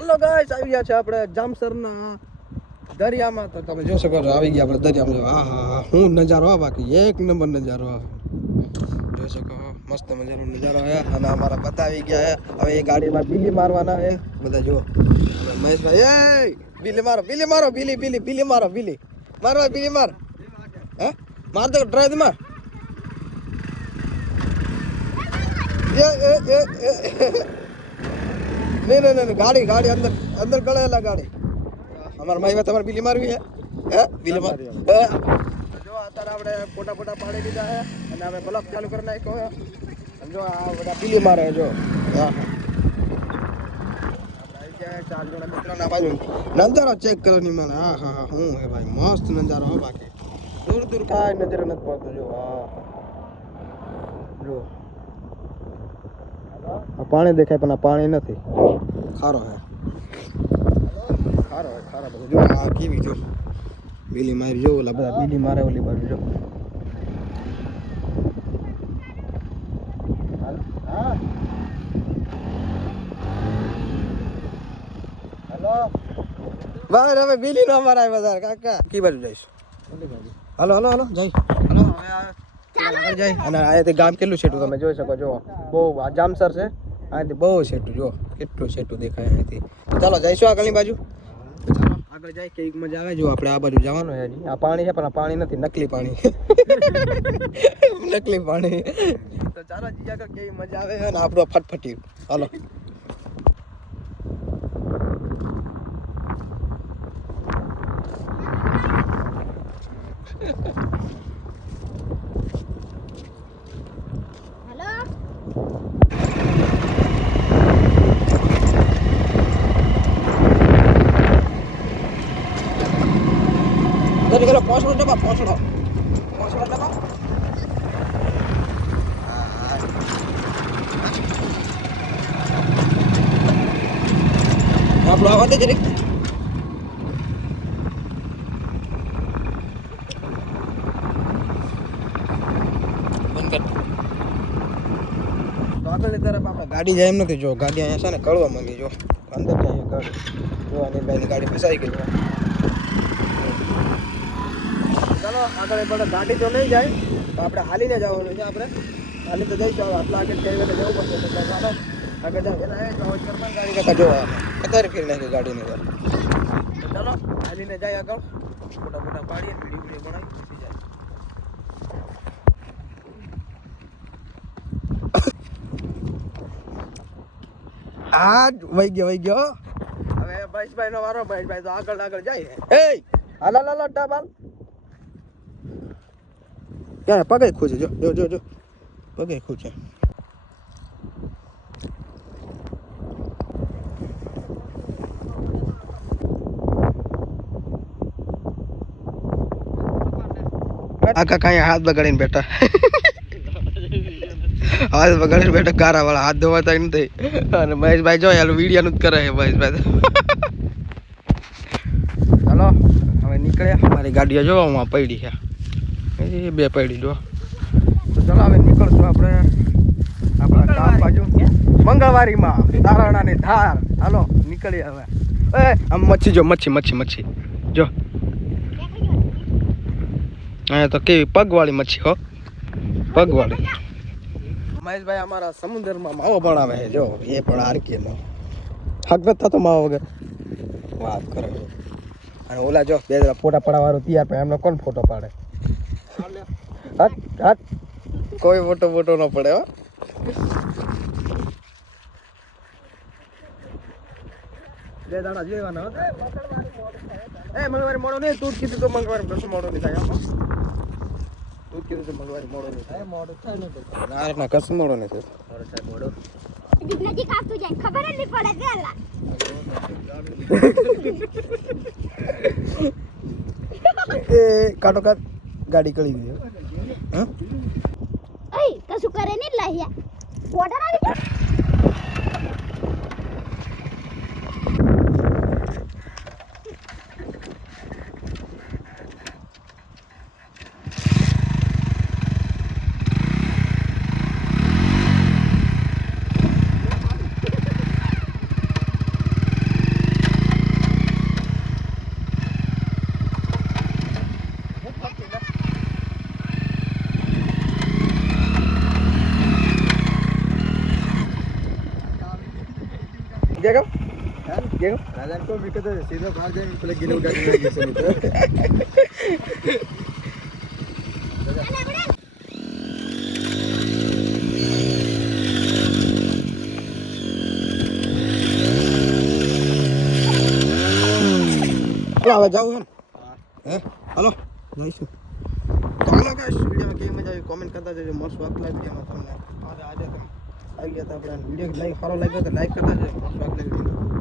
Hello guys, આવી ગયા છે આપણે જામસરના દરિયામાં. તો તમે જોઈ શકો છો આવી ગયા આપણે દરિયામાં. હા હા હા, હું નજારો આ બાકી એક નંબર નજારો આ જોઈ શકો. મસ્ત મજાનો નજારો હે. અને અમારા બધા આવી ગયા હે. હવે એ ગાડીમાં બીલી મારવાના હે બધા. જો મહેશભાઈ, એ બીલી મારો, બીલી મારો, બીલી બીલી બીલી મારો, બીલી મારવા, બીલી માર. હે માર દો, ડ્રાઈવ માર. नहीं नहीं नहीं, गाड़ी गाड़ी अंदर अंदर गड़ेला गाड़ी. हमारा भाई તમારે બીલી મારવી હે બીલી માર. જો અત્યારે આપણે ફોટા ફોટા પાડી દીધા હે અને હવે બ્લોક ચાલુ કરી નાખ્યો હે. જો આ બધા બીલી મારે જો. હા આપણે ચાર જણા મિત્રોના બાજુ નજારો ચેક કરો ની મને. હા હા હા, હું હે ભાઈ મસ્ત નજારો હો. બાકી દૂર દૂર કાંઈ નજર નથી પડતો. જો હા જો આ પાણી દેખાય પણ આ પાણી નથી. ખારો હે, ખારો હે, ખારા બધું. જો આ કેવી જો બીલી મારી. જો ઓલા બધા બીલી મારે ઓલી બાજુ. જો હેલો બહાર હવે બીલી નો અમારા બધા કાકા કી બાજુ જઈશ. હાલો હાલો હાલો જઈ હાલો હવે જાય. અને અહીંયાથી ગામ કેટલું છેટું તમે જોઈ શકો. જો બહુ આ જામસર છે, અહીંયાથી બહુ છેટું. જો કેટલું છેટું દેખાય અહીંયાથી. ચાલો જઈશું આગળની બાજુ. ચાલો આગળ જાય કેવી મજા આવે. જો આપણે આ બાજુ જવાનું છે. હજી આ પાણી છે પણ આ પાણી નથી, નકલી પાણી. નકલી પાણી. તો ચાલો જી આગળ કેવી મજા આવે. અને આપણું ફટફટી. હાલો ચલો પહોંચડો ડબ્બા, પહોંચડો પહોંચડો ડબ્બા. આપણો આવા દે જરીક. બંધ કર. તો આગળની તરફ આપણે ગાડી જાય એમ નથી. જો ગાડી અહીંયા છે ને કળવા માંગી. જો અંદર જાય ગાડી. જો અનિલભાઈની ગાડી ફસાઈ ગઈ. ચાલો આગળ પડે. ગાડી તો નહીં જાય તો આપણે હાલીને જવાનું છે. આપણે હાલી તો જઈશું. આટલા આગળ કઈ વખતે જવું પડશે. તો ચાલો આગળ જાવ. એના ગાડી કરતા જોવા અત્યારે ફેરી નાખી ગાડીની અંદર. તો ચાલો હાલીને જાય આગળ. ફોટા ફોટા પાડીએ, વિડીયો વિડીયો બનાવી પછી જાય. આ વહી ગયો. હવે ભાઈભાઈ નો વારો. ભાઈ તો આગળ આગળ જાય. એ હાલા લાલા ડાબાલ ક્યાં પગે ખૂચે. જો જો જો જો પગે ખૂચે. આખા કાંઈ હાથ બગાડીને બેઠા. હાથ બગાડીને બેઠા. કારા વાળા હાથ ધોવાતા નથી. અને મહેશભાઈ જો યાર વિડીયો નું જ કરે છે મહેશભાઈ. ચાલો હવે નીકળ્યા. મારી ગાડીઓ જો હું પડી છે. એ બે પડી જો. તો ચાલો હવે નીકળશું આપણે આપણા ગામ બાજુ. મંગળવારીમાં તારણાની ધાર. હાલો નીકળીએ હવે. એ આમ મચ્છી જો, મચ્છી મચ્છી મચ્છી જો. અહીંયા તો કેવી પગવાળી મચ્છી હો, પગવાળી. મહેશભાઈ અમારા સમુદ્રમાં માવો બનાવે છે. જો એ પણ આરકેનો હક નથી થતો માવો વગર. વાત કરે. અને ઓલા જો બે ફોટા પાડવાવાળું તૈયાર પણ એમનો કોણ ફોટો પાડે. હટ હટ કોઈ ફોટો ફોટો ન પડે હો. બે દાડા જોવાના હો. એ મંગળવારે મોડો નહીં. તું કીધું તો મંગળવારે કશું મોડો નહીં થાય. તું કીધું તો મંગળવારે મોડો નહીં થાય. મોડો થાય ને ના કશું મોડો નહીં થાય. મોડો થાય મોડો નજીક આવતું જાય ખબર જ નહીં પડે. એ કાટો કાટ ગાડી કળી ગઈ. હા એ કશું કરે નહીં લાયા. ઓર્ડર આવી ગયો. क्या कहो हाँ? क्या कहो राजन को भी कहते सीधा बाहर जाएंगे पहले गिनो गाड़ी में जैसे नहीं तो હવે જાવ હે હે હાલો જઈશું તો હાલો ગાઈસ વિડિયોમાં કેવી મજા આવી કોમેન્ટ કરતા જજો મળશું આગલા વિડિયોમાં તમને આજે તમે આવી ગયા તો આપણે વિડિયો લાઈક સારો લાગ્યો તો લાઈક કરતા જજો મળશું આગલા વિડિયોમાં